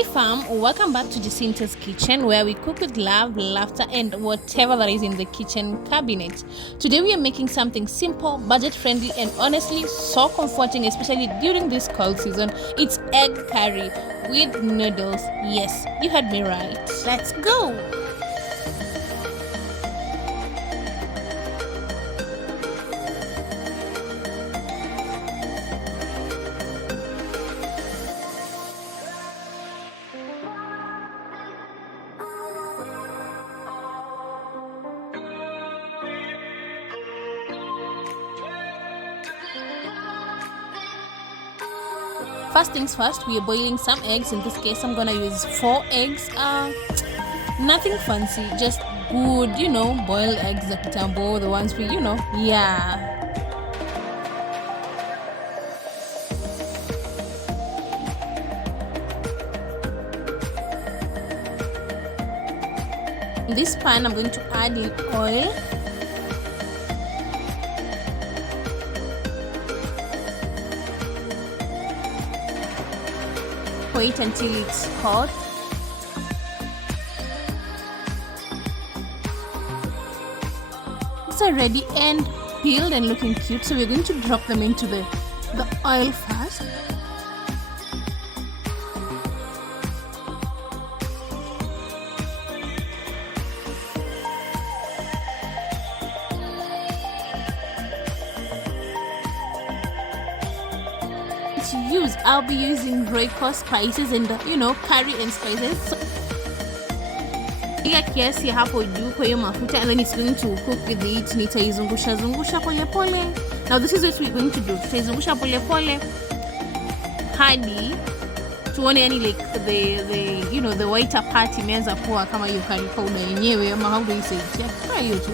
Hey fam, welcome back to Jacinta's kitchen where we cook with love, laughter and whatever that is in the kitchen cabinet. Today we are making something simple, budget friendly and honestly so comforting, especially during this cold season. It's egg curry with noodles. Yes, you heard me right. Let's go! First things first, we are boiling some eggs. In this case, I'm gonna use 4 eggs. Nothing fancy, just good, boiled eggs, the kitambo, the ones we, yeah. In this pan, I'm going to add in oil. Wait until it's hot. It's already and peeled and looking cute, so we're going to drop them into the oil first. I'll be using Royco spices and curry and spices. So, kiasi hapo juu kwa hiyo mafuta, and then it's going to cook with it. Nitaizungusha pole pole. Now this is what we're going to do. Tutaizungusha pole pole hadi tuone yani like the whiter part imeanza kuwa kama hiyo curry powder yenyewe, ama how do you say it? Yeah, try hiyo tu.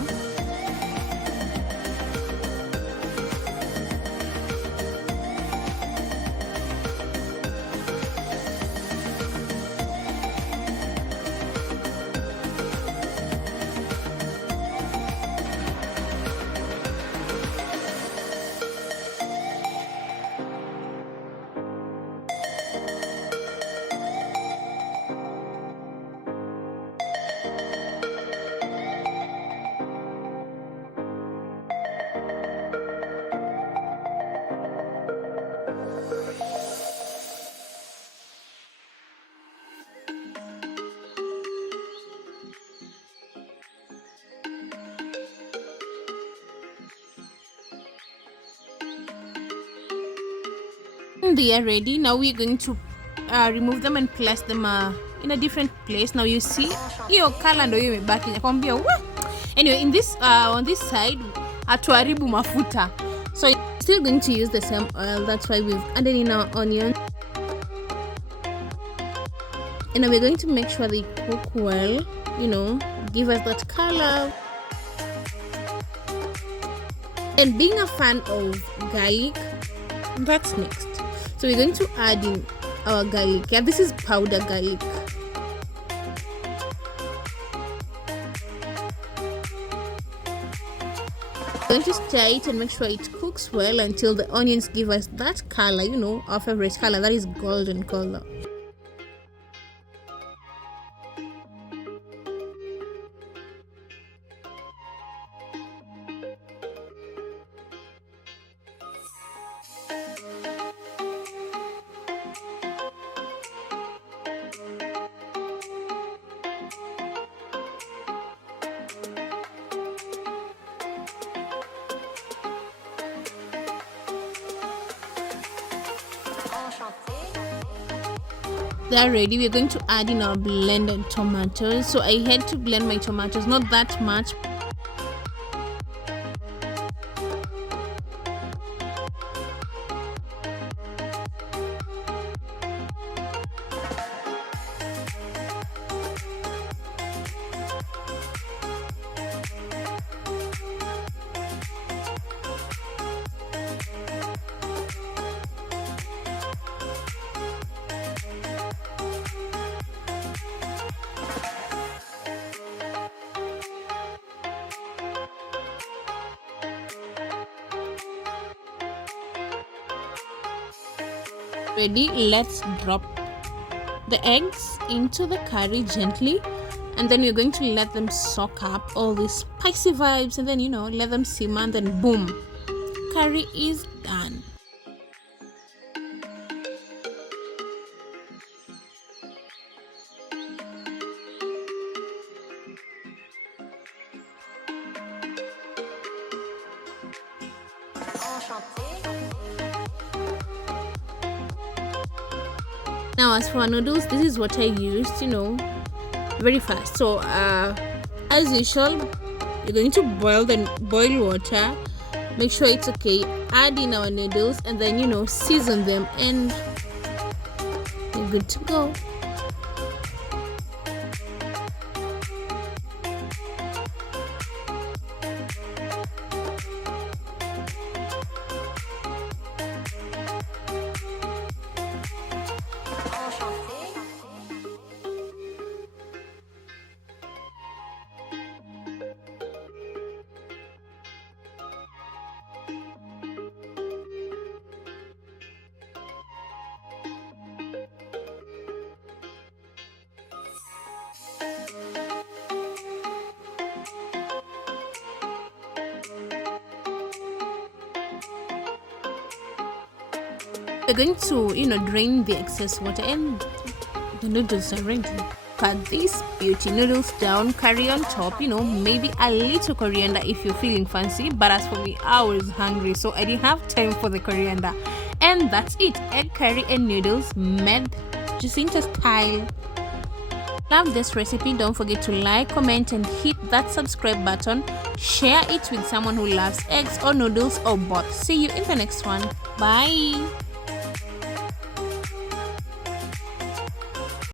They are ready. Now we're going to remove them and place them in a different place. Now you see hiyo color ndio imebaki. Nakwambia anyway, in this on this side atuharibu mafuta, so still going to use the same oil. That's why we've added in our onion, and now we're going to make sure they cook well, give us that color. And being a fan of garlic, that's next. So we're going to add in our garlic. Yeah, this is powder garlic. We're going to stir it and make sure it cooks well until the onions give us that color, our favorite color, that is golden color. They are ready. We're going to add in our blended tomatoes. So I had to blend my tomatoes, not that much. Ready, let's drop the eggs into the curry gently, and then we're going to let them soak up all these spicy vibes, and then let them simmer, and then boom, curry is done. Now as for our noodles, this is what I used, very fast. So as usual, you're going to boil water, make sure it's okay, add in our noodles, and then season them, and you're good to go. We're going to, drain the excess water, and the noodles are ready. Cut these beauty noodles down, curry on top, maybe a little coriander if you're feeling fancy. But as for me, I was hungry, so I didn't have time for the coriander. And that's it, egg curry and noodles made Jacinta style. Love this recipe. Don't forget to like, comment, and hit that subscribe button. Share it with someone who loves eggs or noodles or both. See you in the next one. Bye.